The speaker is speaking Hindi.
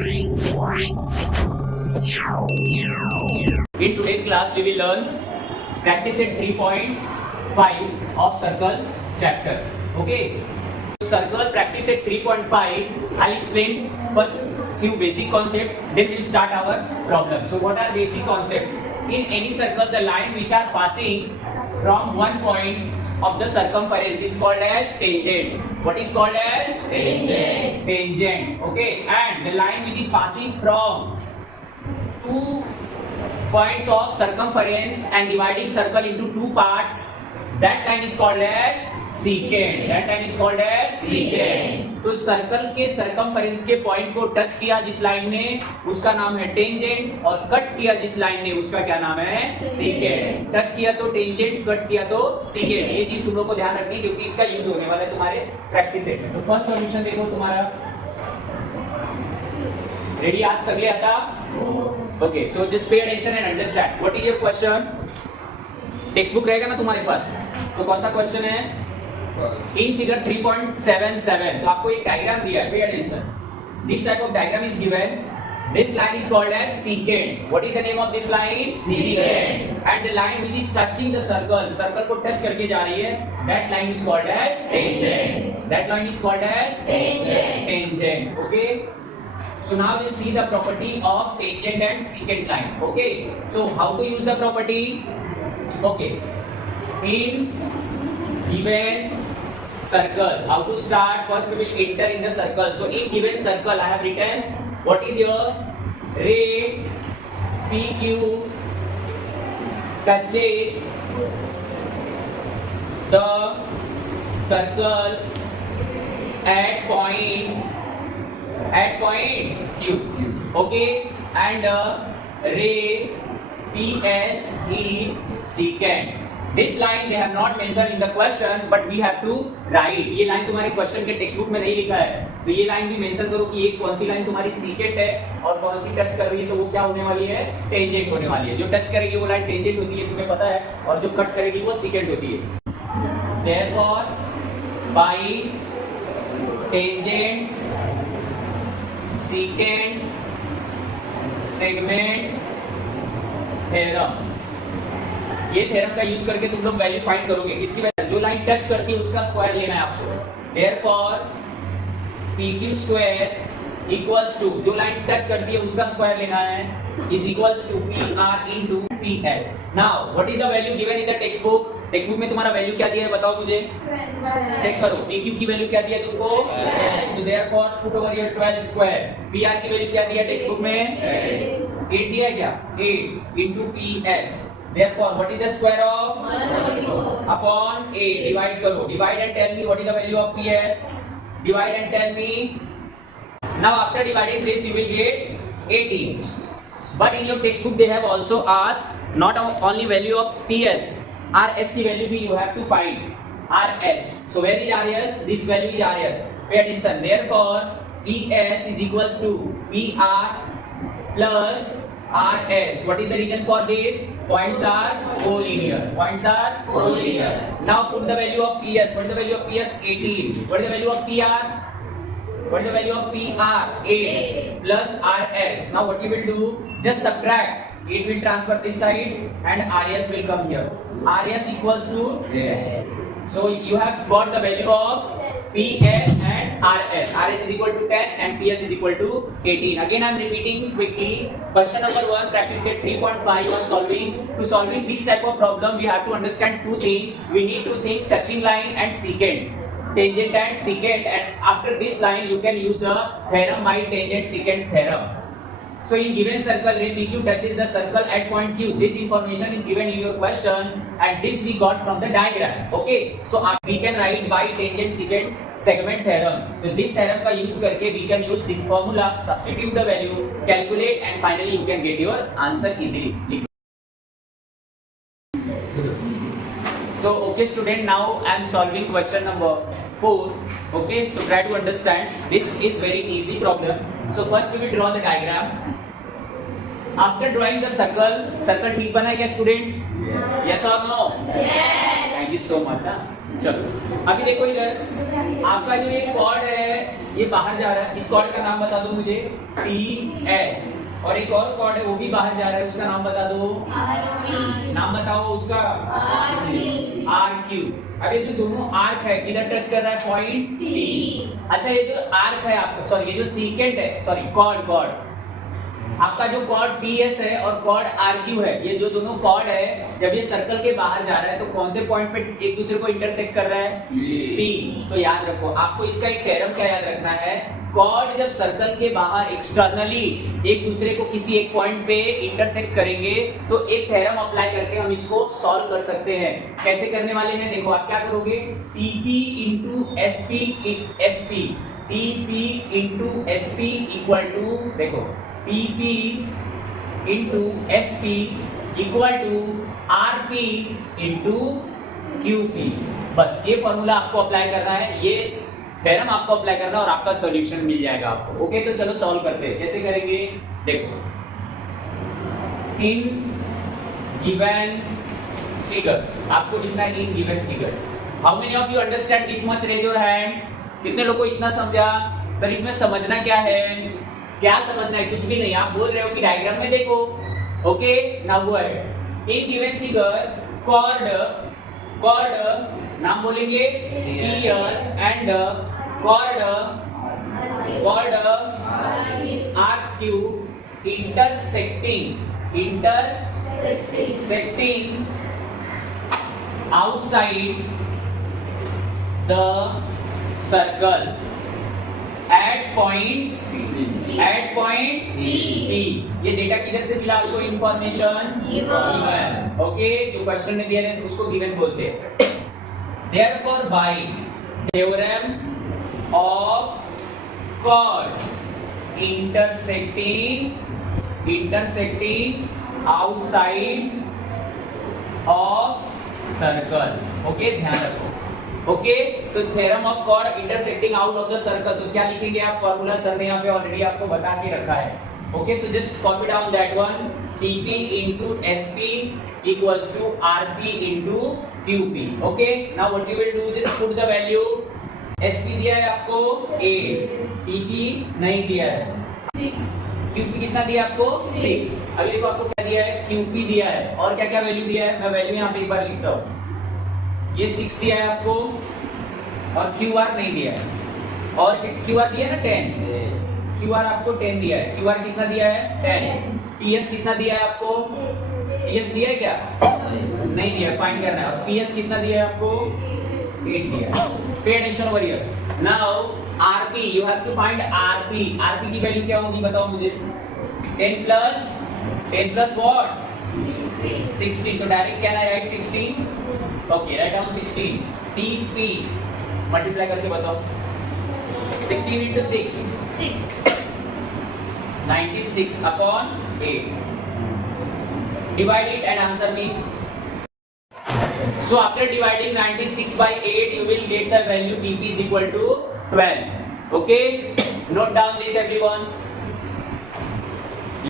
In today's class, we will learn practice at 3.5 of circle chapter. Okay. Circle practice at 3.5. I'll explain first few basic concepts. Then we'll start our problem. So, what are basic concepts? In any circle, the line which are passing from one point of the circumference is called as tangent. What is called as tangent? Tangent. Okay. And the line which is passing from two points of circumference and dividing circle into two parts, that line is called as secant. That line is called as secant. तो सर्कल के सर्कमफरेंस के पॉइंट को टच किया जिस लाइन ने, उसका नाम है टेंजेंट, और कट किया जिस लाइन ने, उसका क्या नाम है? सीकेंट. टच किया तो टेंजेंट, कट किया तो सीकेंट. ये चीज तुम लोग को ध्यान रखनी है क्योंकि इसका यूज होने वाला है तुम्हारे प्रैक्टिस सेट में. तो फर्स्ट सॉल्यूशन देखो तुम्हारा. रेडी? आज सगळे आता? Okay. So just pay attention and understand. What is your question? Text book रहेगा ना तुम्हारे पास? तो कौन सा क्वेश्चन है? In figure 3.77, तो आपको एक डायग्राम दिया है. Pay attention. This type of diagram is given. This line is called as secant. What is the name of this line? Secant. And the line which is touching the circle, circle को touch करके जा रही है, that line is called as tangent. That line is called as tangent. Tangent. Okay. So now we'll see the property of tangent and secant line. Okay. So how to use the property? Okay. In given circle, how to start? First we will enter in the circle. So in given circle I have written what is your ray PQ touches the circle at point Q. Okay. And ray PS is secant. This line they have not mentioned in the question, but we have to write. ये लाइन तुम्हारे क्वेश्चन के टेक्स्ट बुक में नहीं लिखा है, तो ये लाइन भी मेंशन करो कि ये कौन सी लाइन तुम्हारी सीकेंट है और कौन सी टच कर रही है, तो वो क्या होने वाली है? टेंजेंट होने वाली है. जो टच करेगी वो लाइन टेंजेंट होती है, तुम्हें पता है, और जो कट करेगी वो सीकेंट होती है. Therefore, by tangent secant segment theorem, ये थ्योरम का यूज करके तुम लोग वैल्यू फाइंड करोगे. किसकी वैल्यू? जो लाइन टच करती है उसका स्क्वायर लेना है आपको. Therefore PQ square equals to, जो लाइन टच करती है उसका स्क्वायर लेना है, is equals to PR into PL. Now what is the value given in the text book? Text book में तुम्हारा वैल्यू क्या दिया है बताओ मुझे. चेक करो. PQ की वैल्यू क्या दिया है तुमको? So therefore put over your 12 square. PR की वैल्यू क्या दिया है टेक्स्ट बुक में? 8 दिया है क्या? 8 into PS. Therefore, what is the square of 1/4 upon 8? Divide करो. Divide and tell me what is the value of PS. Divide and tell me. Now after dividing this, you will get 18. But in your textbook they have also asked not only value of PS, RS की value भी you have to find. RS. So where is RS? This value is RS. Pay attention. Therefore, PS is equals to PR plus RS. What is the reason for this? Points are collinear. Points are collinear. Now put the value of PS. What is the value of PS? 18. What is the value of PR? What is the value of PR? 8 plus RS. Now what you will do? Just subtract. 8 will transfer this side and RS will come here. RS equals to 10. So you have got the value of PS and RS. RS is equal to 10 and PS is equal to 18. Again I am repeating quickly. Question number 1, practice set 3.5 on solving. To solving this type of problem, we have to understand two things. We need to think touching line and secant. Tangent and secant. And after this line, you can use the theorem by tangent secant theorem. So in given circle, ray PQ touches the circle at point Q. This information is given in your question, and this we got from the diagram. Okay. So we can write by tangent secant segment theorem. So this theorem का use करके we can use this formula, substitute the value, calculate, and finally you can get your answer easily. So okay student, now I am solving question number 4. Okay. So try to understand. This is very easy problem. So first we will draw the diagram. After drawing the circle ठीक बना है क्या students? Yes or no? Yes. Thank you so much. चलो अभी देखो इधर आपका जो ये कॉर्ड है ये बाहर जा रहा है, इस कॉर्ड का नाम बता दो मुझे PS, और एक और कॉर्ड है वो भी बाहर जा रहा है, उसका नाम बता दो नाम बताओ उसका RQ। अब ये जो दोनों आर्क है किधर टच कर रहा है, पॉइंट P। अच्छा ये जो आर्क है आपका, सॉरी ये जो सीकेंट है, सॉरी कॉर्ड आपका जो कॉर्ड PS है और कॉर्ड RQ है, ये जो दोनों कॉर्ड है जब ये सर्कल के बाहर जा रहा है तो कौन से पॉइंट पे एक दूसरे को इंटरसेक्ट कर रहा है, P। तो याद रखो आपको इसका एक थ्योरम क्या याद रखना है, कॉर्ड जब सर्कल के बाहर एक्सटर्नली एक दूसरे को किसी एक पॉइंट पे इंटरसेक्ट करेंगे तो एक थ्योरम अप्लाई करके हम इसको सॉल्व कर सकते हैं। कैसे करने वाले हैं, देखो आप क्या करोगे, TP into SP TP into SP equal to, देखो PP into SP equal to RP into QP। बस ये फॉर्मूला आपको अप्लाई करना है, ये थ्योरम आपको अप्लाई करना है और आपका सॉल्यूशन मिल जाएगा आपको। ओके तो चलो सॉल्व करते हैं, कैसे करेंगे, देखो इन गिवन फिगर आपको लिखना है, in given figure how many of you understand this much, raise your hand. कितने लोगों को इतना समझा, सर इसमें समझना क्या है, क्या समझना है, कुछ भी नहीं, आप बोल रहे हो कि डायग्राम में देखो। Okay now go ahead, in given figure chord नाम बोलेंगे PS and chord RQ intersecting outside the circle at point P। ये डेटा किधर से मिला आपको, इंफॉर्मेशन गिवन। ओके जो क्वेश्चन में दिया है उसको गिवन बोलते हैं। Therefore by theorem of chord intersecting outside of circle, okay ध्यान रखो। ओके तो theorem of chord intersecting out of the circle, तो क्या लिखेंगे आप, फॉर्मूला सर ने यहाँ पे ऑलरेडी आपको बता के रखा है। Okay so just copy down that one, TP into SP equals to RP into QP। Okay now what you will do, this put the value, SP दिया है आपको 8, TP नहीं दिया है 6, QP कितना दिया आपको 6। अभी देखो आपको क्या दिया है, QP दिया है और क्या क्या वैल्यू दिया है, मैं वैल्यू यहाँ पे एक बार लिखता हूँ, ये 6 दिया है आपको और QR नहीं दिया है, और QR दिया है ना 10, QR आपको 10 दिया है, QR कितना दिया है 10, PS कितना दिया है आपको, PS दिया है क्या नहीं दिया, फाइंड करना है, और PS कितना दिया है आपको 8 दिया है। Pay attention over here, now RP you have to find RP की वैल्यू क्या होगी बताओ मुझे, 10 प्लस व्हाट 16, तो direct can I write 16, okay write down 16, TP multiply करके बताओ, 16 into 6 96 upon 8, divide it and answer me। So after dividing 96 by 8 you will get the value TP is equal to 12। okay note down this everyone।